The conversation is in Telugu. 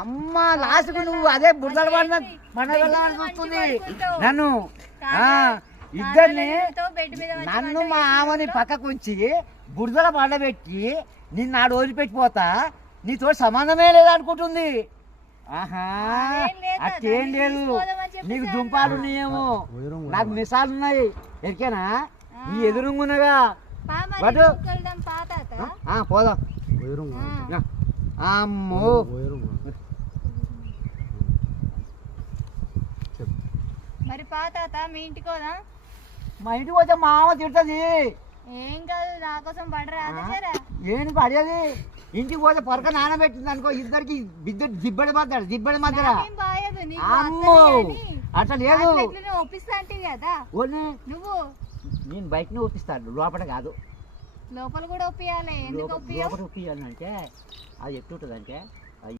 అమ్మ లాస్ట్కు నువ్వు అదే బుర్రలు పడిన మన వెళ్ళాలని చూస్తుంది నన్ను ఇద్దరిని నన్ను మా ఆమెని పక్కకు ఉంచి బురదల పండబెట్టి నిన్ను ఆడు వదిలిపెట్టిపోతా నీతో సంబంధమే లేదనుకుంటుంది. ఆహా అట్టేం లేదు, నీకు దుంపాలు ఉన్నాయేమో, నాకు మిసాలు ఉన్నాయి ఎరికేనా నీ ఎదురుంగునగా బట్ పోదాం. అమ్మో మరి పాత మీ ఇంటికి పోదా? మా ఇంటికి పోతే మా అమ్మ తిడుతుంది. ఏం కాదు, నా కోసం పడరా? ఏంటి పడేది? ఇంటికి పోతే పొరక నానబెట్టింది అనుకో, ఇద్దరికి దిబ్బడి మధ్య. అమ్మో అట్లా లేదు, ఒప్పిస్తా అంటే కదా నువ్వు. నేను బయటనే ఒప్పిస్తాను, లోపల కాదు. లోపల కూడా ఒప్పియాలి. ఎందుకు లోపల ఒప్పియాలంటే అది ఎట్లుంటుంది అంటే